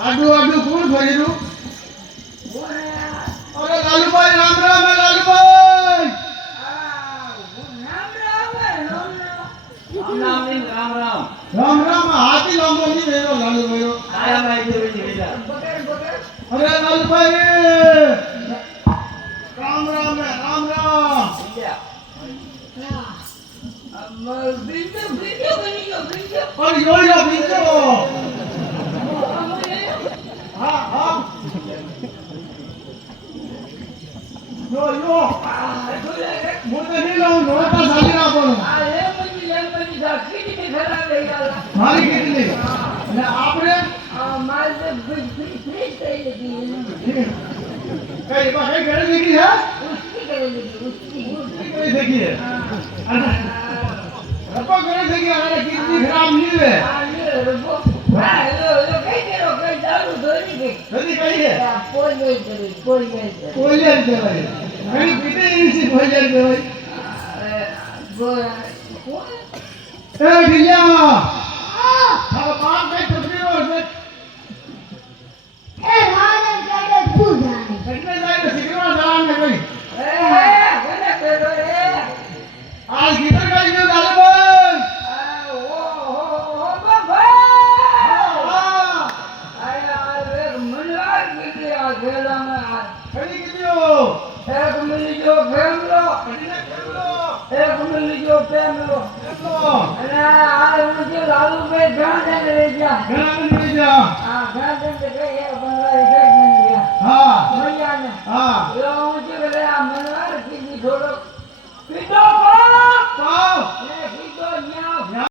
આડું આડું કોણ ભરેલું? અરે લાલુભાઈ રામ રામ હે લાલુભાઈ. રામ રામ હાથી લાંબો નહીં વેરો લાલુભાઈ. અરે લાલુભાઈ રામ રામ હે રામ રામ. અરે યોયો બીજો. હા હા યોયો મોટે નહીં લાવું નોટા સાલી નાખવાનું. મારી કેટલી અને આપણે કઈ કઈ ઘરે દેખી છે કઈ દેખી છે રપો ઘરે દેખી અરે કેટલી ખરાબ નહીં રે કઈ કઈ કોઈ યાર કહેવાય ઘણી પીતે ઇસી કોઈ યાર કહેવાય એ ઢીલિયા તારો કામ કઈ તકલીફ છે એ રાજા કાલે પૂજા એટલે જાય સિગરેટ જવાનું ને કઈ આ ગીતર કઈ ગયો લાલભાઈ કઈ કીધું એક મિલી જો ફેમલો અને આ મુજે લાલુભાઈ ઘણા દે ગયા ઘણા બની જા આ ઘણા દે કે એ બંગલા એક ગયા હા મૈયાને હા યો